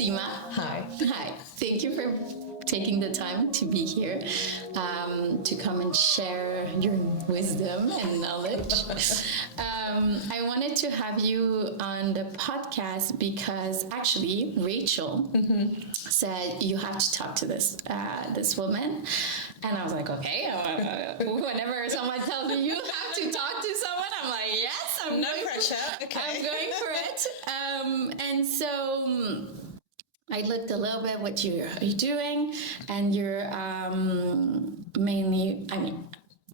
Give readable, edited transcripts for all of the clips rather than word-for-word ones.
Seema. Hi. Hi. Thank you for taking the time to be here, to come and share your wisdom and knowledge. I wanted to have you on the podcast because actually Rachel said you have to talk to this woman, and I was like, okay. Whenever someone tells me you have to talk to someone, I'm like, yes, I'm no pressure. Okay, I'm going for it. And so I looked a little bit what you're doing, and you're mainly,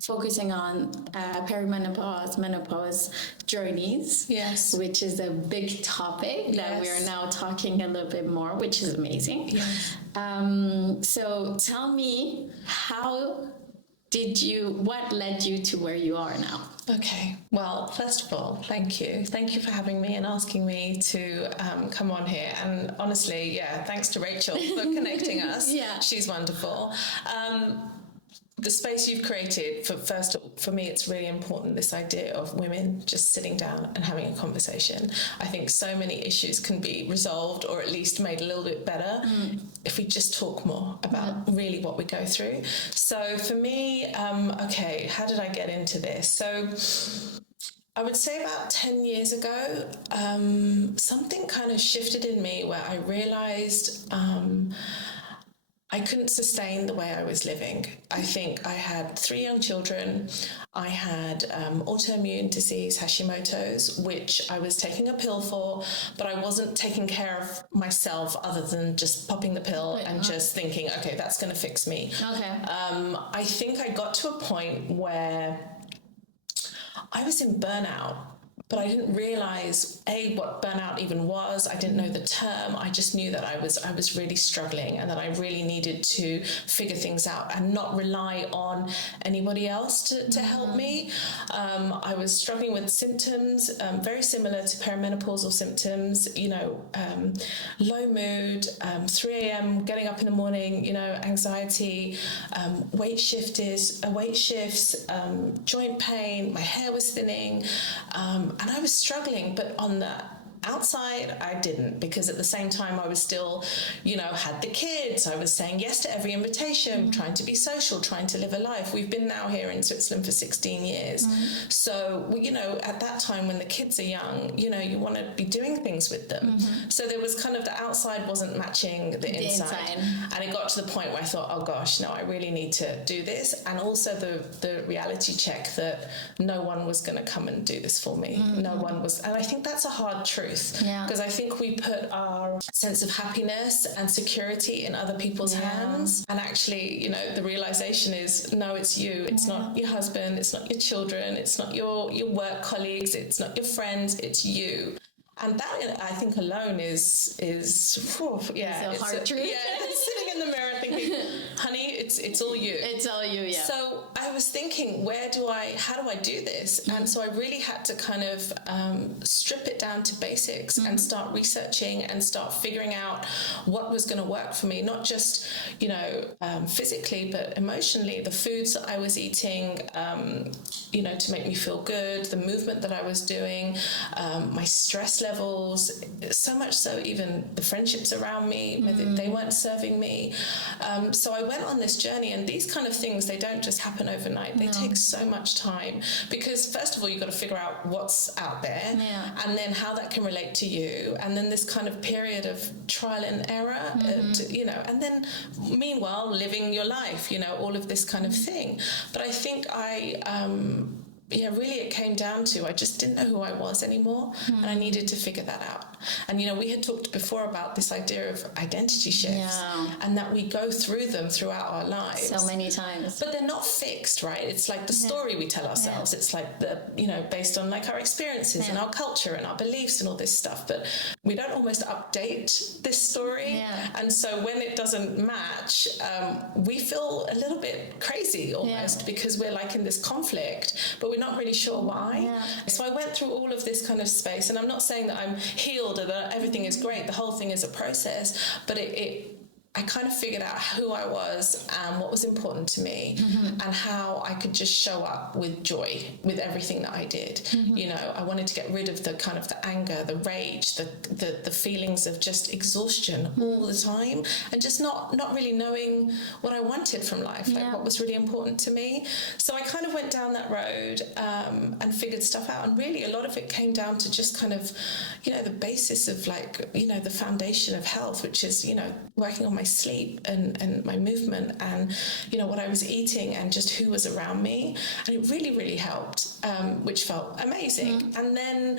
focusing on perimenopause, menopause journeys. Yes. Which is a big topic that we are now talking a little bit more, which is amazing. Yes. So tell me, what led you to where you are now? Okay. Well, first of all, thank you. Thank you for having me and asking me to come on here. And honestly, thanks to Rachel for connecting us. Yeah. She's wonderful. The space you've created, for me, it's really important, this idea of women just sitting down and having a conversation. I think so many issues can be resolved or at least made a little bit better if we just talk more about really what we go through. So for me, how did I get into this? So I would say about 10 years ago, something kind of shifted in me where I realized I couldn't sustain the way I was living. I think I had 3 young children. I had autoimmune disease, Hashimoto's, which I was taking a pill for, but I wasn't taking care of myself other than just popping the pill and just thinking, okay, that's going to fix me. Okay. I think I got to a point where I was in burnout, but I didn't realize what burnout even was. I didn't know the term. I just knew that I was really struggling and that I really needed to figure things out and not rely on anybody else to help me. I was struggling with symptoms very similar to perimenopausal symptoms, low mood, 3 a.m. getting up in the morning, anxiety, weight shifts, joint pain, my hair was thinning, and I was struggling, but on the outside, I didn't, because at the same time I was still, had the kids. I was saying yes to every invitation, trying to be social, trying to live a life. We've been now here in Switzerland for 16 years. So, at that time when the kids are young, you want to be doing things with them. So there was kind of the outside wasn't matching the inside. And it got to the point where I thought, oh gosh, no, I really need to do this. And also the reality check that no one was going to come and do this for me. No one was. And I think that's a hard truth. Because I think we put our sense of happiness and security in other people's hands, and actually, the realization is, no, it's you. It's not your husband, it's not your children, it's not your work colleagues, it's not your friends, it's you. And that, I think, alone is it's a hard truth. Sitting in the mirror thinking, honey, it's all you. It's all you, yeah. So I was thinking, how do I do this? And so I really had to kind of strip it down to basics and start researching and start figuring out what was going to work for me, not just, physically, but emotionally, the foods that I was eating, to make me feel good, the movement that I was doing, my stress levels, so much so even the friendships around me, they weren't serving me. So I went on this journey, and these kind of things, they don't just happen overnight. They take so much time, because first of all, you've got to figure out what's out there, and then how that can relate to you, and then this kind of period of trial and error, and then meanwhile living your life, all of this kind of thing. But I think really it came down to, I just didn't know who I was anymore, and I needed to figure that out. And, we had talked before about this idea of identity shifts, and that we go through them throughout our lives. So many times. But they're not fixed, right? It's like the story we tell ourselves. It's like based on like our experiences and our culture and our beliefs and all this stuff. But we don't almost update this story. And so when it doesn't match, we feel a little bit crazy almost, because we're like in this conflict, but we're not really sure why. So I went through all of this kind of space, and I'm not saying that I'm healed or that everything is great. The whole thing is a process, but I kind of figured out who I was and what was important to me, and how I could just show up with joy with everything that I did. You know, I wanted to get rid of the kind of the anger, the rage, the feelings of just exhaustion all the time, and just not really knowing what I wanted from life, like what was really important to me. So I kind of went down that road and figured stuff out, and really a lot of it came down to just kind of, you know, the basis of, like, you know, the foundation of health, which is, you know, working on my sleep and my movement, and, you know, what I was eating, and just who was around me. And it really helped, which felt amazing. And then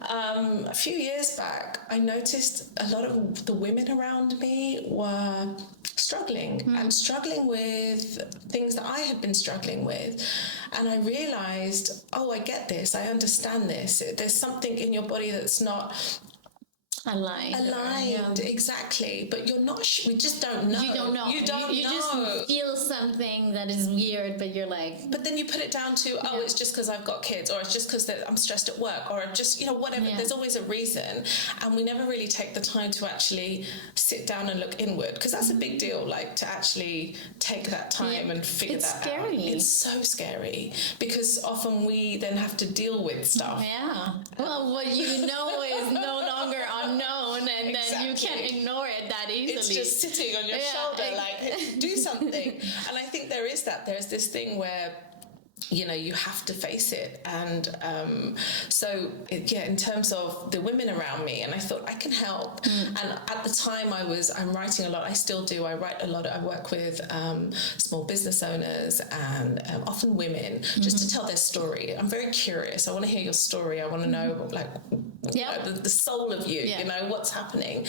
a few years back, I noticed a lot of the women around me were struggling with things that I had been struggling with. And I realized, oh, I get this, I understand this. There's something in your body that's not aligned, exactly, but you're not we just don't know. You don't know. You just feel something that is weird, but you're like, but then you put it down to, oh, it's just because I've got kids, or it's just because I'm stressed at work, or just, you know, whatever. There's always a reason, and we never really take the time to actually sit down and look inward, because that's a big deal, like, to actually take that time and figure that out. It's scary. It's so scary, because often we then have to deal with stuff. Well, what you know is no longer unknown, and then you can't ignore it that easily. It's just sitting on your shoulder, like, do something. And I think there's this thing where, you know, you have to face it. And in terms of the women around me, and I thought I can help. And at the time I'm writing a lot. I still do. I write a lot. I work with small business owners, and often women, just to tell their story. I'm very curious. I want to hear your story. I want to know, like, you know, the soul of you, you know, what's happening.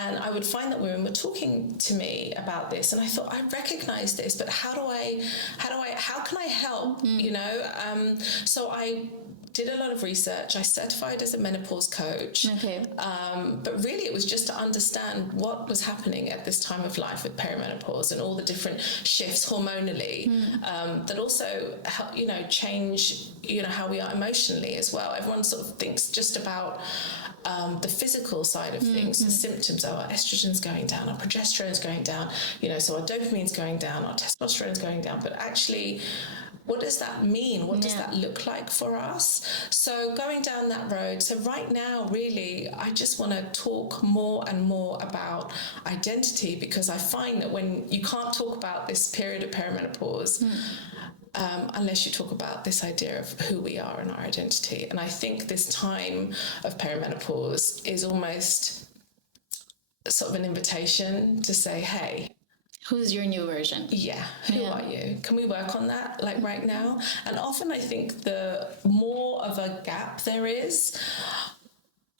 And I would find that women were talking to me about this, and I thought, I recognize this, but how can I help? You know, so I did a lot of research. I certified as a menopause coach. But really it was just to understand what was happening at this time of life with perimenopause, and all the different shifts hormonally that also help, you know, change, you know, how we are emotionally as well. Everyone sort of thinks just about the physical side of things, the symptoms. Our estrogen's going down, our progesterone's going down, you know, so our dopamine's going down, our testosterone's going down. But actually, what does that mean? What does that look like for us? So going down that road. So right now, really, I just want to talk more and more about identity, because I find that when you can't talk about this period of perimenopause, unless you talk about this idea of who we are and our identity. And I think this time of perimenopause is almost sort of an invitation to say, hey, who's your new version? Who are you? Can we work on that, like, right now? And often I think the more of a gap there is,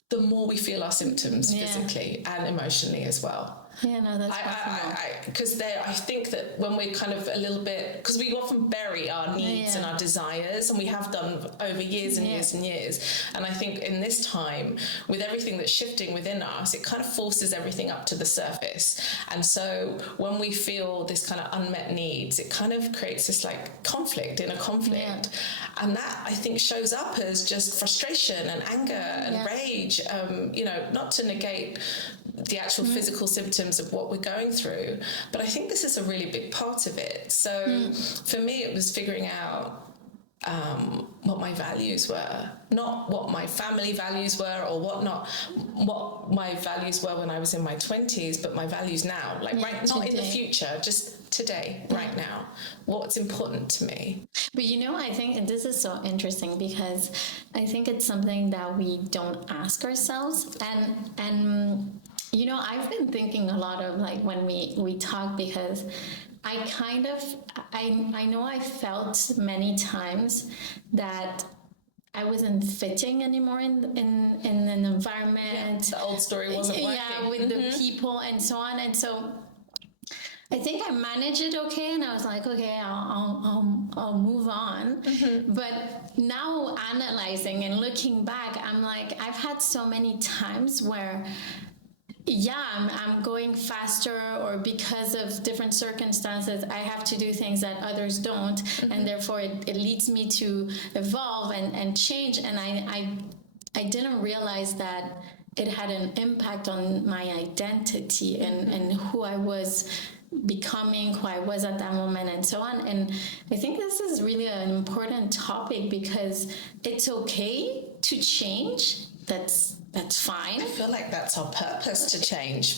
the more we feel our symptoms physically and emotionally as well. Yeah, no, that's possible. Because I think that when we're kind of a little bit, because we often bury our needs and our desires, and we have done over years and years and years. And I think in this time, with everything that's shifting within us, it kind of forces everything up to the surface. And so when we feel this kind of unmet needs, it kind of creates this, like, conflict in a conflict. And that, I think, shows up as just frustration and anger and rage, you know, not to negate the actual physical symptoms of what we're going through, but I think this is a really big part of it. So for me, it was figuring out what my values were, not what my family values were, or what my values were when I was in my 20s, but my values now, like not in the future, just today, right now, what's important to me. But you know, I think this is so interesting, because I think it's something that we don't ask ourselves, and you know, I've been thinking a lot of, like, when we talk, because I know I felt many times that I wasn't fitting anymore in an environment. The old story wasn't working. Yeah, with the people and so on. And so I think I managed it okay, and I was like, okay, I'll move on. But now, analyzing and looking back, I'm like, I've had so many times where I'm going faster, or because of different circumstances, I have to do things that others don't, and therefore it leads me to evolve and change. And I didn't realize that it had an impact on my identity and who I was becoming, who I was at that moment, and so on. And I think this is really an important topic because it's okay to change. That's fine. I feel like that's our purpose, to change.